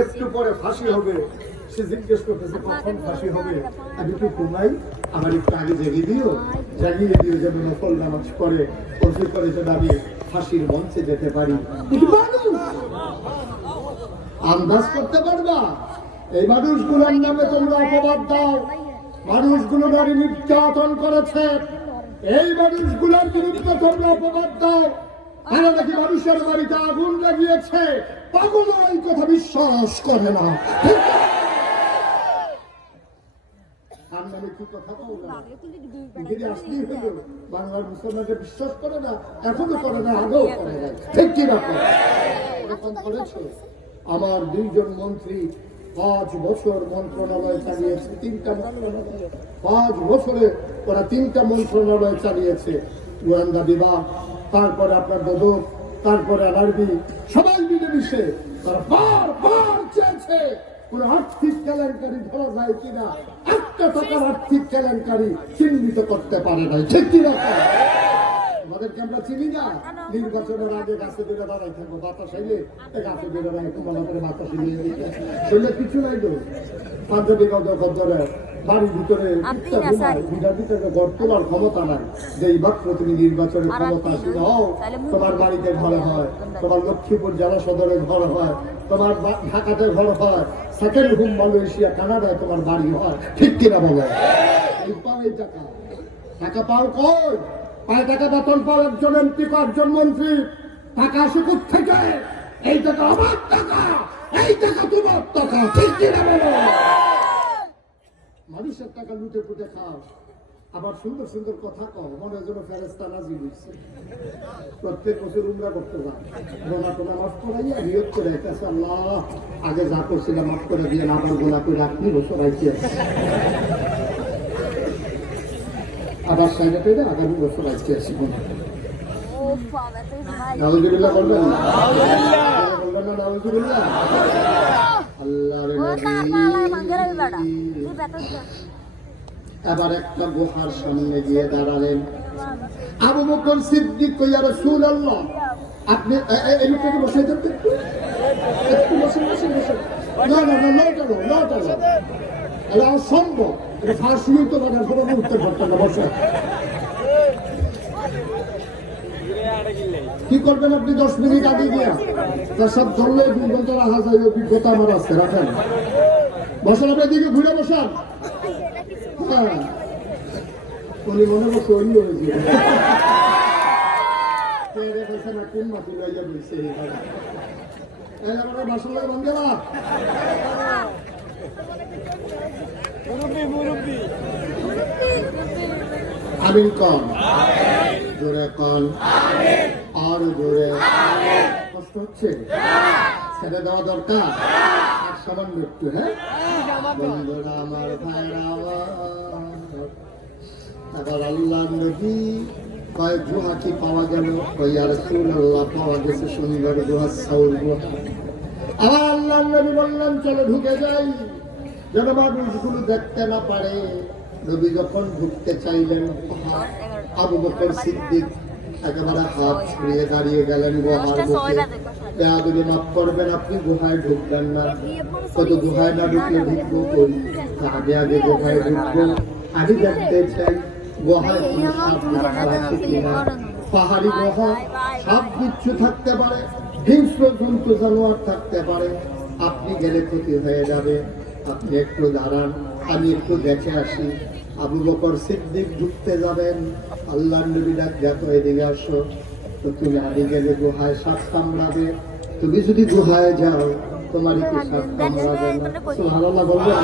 একটু পরে ফাঁসি হবে। সে জিজ্ঞেস করতেছে কখন ফাঁসি হবে? আমি কি ঘুমাই? আমার একটু আগে জাগিয়ে দিও যেন নফল নামাজ পড়ে ওযু করে যেন আমি ফাঁসির মঞ্চে যেতে পারি। আন্দাজ করতে পারবা? এই মানুষগুলোর নামে তোমরা অপবাদ দাও। মানুষগুলো নারী নির্যাতন করেছে, এই মানুষগুলোর বিরুদ্ধে তোমরা অপবাদ দাও। আর নাকি মানুষের বাড়িতে আগুন লাগিয়েছে, পাগল এই কথা বিশ্বাস করে না। বাংলার মুসলমানদের বিশ্বাস করে না, এখনো করে না, আগেও করে না। ঠিক কি ব্যাপার? এরকম করেছে। আমার 2 জন মন্ত্রী 5 বছর মন্ত্রণালয় চালিয়েছে, 3টা মন্ত্রণালয়। 5 বছরে ওরা 3টা মন্ত্রণালয় চালিয়েছে। গোয়েন্দা বিভাগ, তারপরে আপনার দুদক, তারপরে আরবি, সবাই মিলেমিশে তারা বারবার চেয়েছে কোন আর্থিক কেলেঙ্কারি ধরা যায় কিনা। একটা টাকার আর্থিক কেলেঙ্কারি চিহ্নিত করতে পারে নাই। ঠিক কি ব্যাপার? আমাদেরকে আমরা চিনি না। নির্বাচনের আগে গাছে বেড়ে দাঁড়াই থাকবো, বাতাস আইলে গাছে বেড়ে দাঁড়াই ভালো করে বাতাস শুনলে কিছু নাই তো। পাঞ্জাবি গদ্দরে বাড়ির ভিতরে বিড়ার ভিতরে গড় তোলার ক্ষমতা নাই। যেই মাত্র তুমি নির্বাচনের ক্ষমতা আসলে হও, তোমার বাড়িতে ঘর হয়, তোমার লক্ষ্মীপুর জেলা সদরে ঘর হয়, তোমার ঢাকাতে ঘর হয়, সেকেন্ড হোম মালয়েশিয়া কানাডায় তোমার বাড়ি হয়। ঠিক কিনা বলো? এই টাকা পাও কই? 5 টাকা বেতন পাও একজন এমপি, একজন মন্ত্রী। টাকা আসে থেকে? এই টাকা আমার টাকা, এই টাকা তোমার টাকা। ঠিক কিনা বলো? মানুষের টাকা লুটে পুটে খাও, আবার সুন্দর সুন্দর কথা কও, মনে যেন ফেরেশতা নাজিল হইছে। প্রত্যেক বছর উমরা করতে যাও, গোনা টোনা মাফ করাইয়া নিয়ত করে আইতেছে, আল্লাহ আগে যা করছিলাম মাফ করে দিয়ে আবার গোনা করে আপনি বছর আইতে আবার সাইডে পেয়ে আগামী বছর আইতে আসি। নাউজুবিল্লাহ বলবেন না? বলবেন না নাউজুবিল্লাহ? এবার একটা গুহার সামনে গিয়ে দাঁড়ালেন। আবু বকর সিদ্দিক কইয়া রাসূলুল্লাহ, আপনি এই লোকটাকে বসাই দেন, একটু বসেন। না এটা অসম্ভব। এটা ফার্স্ট তো বানার কোনো উত্তর করতে না। বসে কি করবেন আপনি? 10 মিনিট আগে গিয়া তার সব ধরলে 2 ঘন্টা রাখা যায়, অভিজ্ঞতা আমার আছে। রাখেন, বসেন, আপনার দিকে ঘুরে বসান। হ্যাঁ, উনি মনে করছে অন্য হয়েছে না, কোন মাটি লইয়া বলছে বাসন লাগে বন্ধ দেওয়া। আমিন কন, জোরে কন, আর জোরে। কষ্ট হচ্ছে? ছেড়ে দেওয়া দরকার আর সামান্য একটু। হ্যাঁ বন্ধুরা আমার, ভাইরা আবার আল্লাহ নবী কয় গুহা কি পাওয়া গেল? ইয়া রাসূলুল্লাহ, পাওয়া গেছে সুন্দর গুহা, সাউল গুহা। আবার আল্লাহ নবী বললেন চলো ঢুকে যাই, যেন মানুষগুলো দেখতে না পারে। নবী যখন ঢুকতে চাইলেন, আবু বকর সিদ্দিক একেবারে হাত ছড়িয়ে দাঁড়িয়ে গেলেন গুহার মুখে। বেয়াদবি মাফ করবেন, আপনি গুহায় ঢুকবেন না। কত গুহায় না ঢুকলে ঢুকবো কই? আগে আগে গুহায় ঢুকবো, আগে দেখতে চাই গুহায় কিনা। পাহাড়ি গুহা, সাপ বিচ্ছু থাকতে পারে, হিংস্র জন্তু জানোয়ার থাকতে পারে। আপনি গেলে ক্ষতি হয়ে যাবে, আপনি একটু দাঁড়ান, আমি একটু দেখে আসি। আবু বকর সিদ্দিক ঢুকতে যাবেন, আল্লাহর নবী ডাক, দেখো এদিকে আসো। তো তুমি আগে গেলে গুহায় সাপ কামড়াবে, তুমি যদি গুহায় যাও তোমার কি সাপ কামড়াবে না? সুবহানাল্লাহ বলবেন?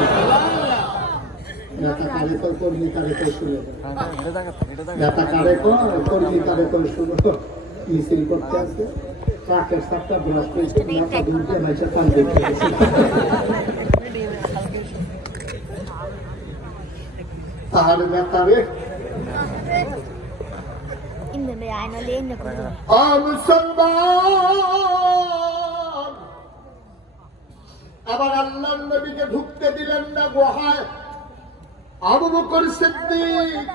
নেতা কারে কর, কর্মী কারে কর, শুনে নেতা কারে কর, কর্মী কারে কর, শুনো। মিছিল করতে আসবে, ট্রাকের সাপটা ব্লাস্ট হয়েছে, মাথা দুলতে মাইসা পান দেখতে তাহলে নেতারে আবার আল্লাহ নবীকে ঢুকতে দিলেন না গুহায়। আবু বকর সিদ্দিক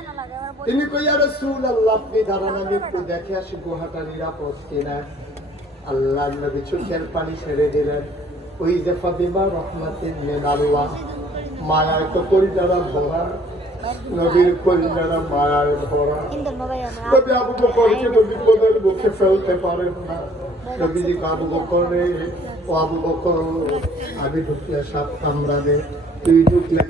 তিনি কইয়া রাসূলুল্লাহ, আপনি দাঁড়ান, আমি একটু দেখে আসি গুহাটা নিরাপদ কিনা। আল্লাহ নবী চোখের পানি ছেড়ে দিলেন। ওই যে ফাতিমা রহমাতিন মিন আল্লাহ, মায়ার তো কলিজারা ভরা, নবীর কলিজারা মায়ার ভরা। নবী আবু বকরকে তো বিপদের মুখে ফেলতে পারেন না। নবীজি আবু বকরে, ও আবু বকর, আমি ঢুকলে সাপ কামড়াবে, তুই ঢুকলে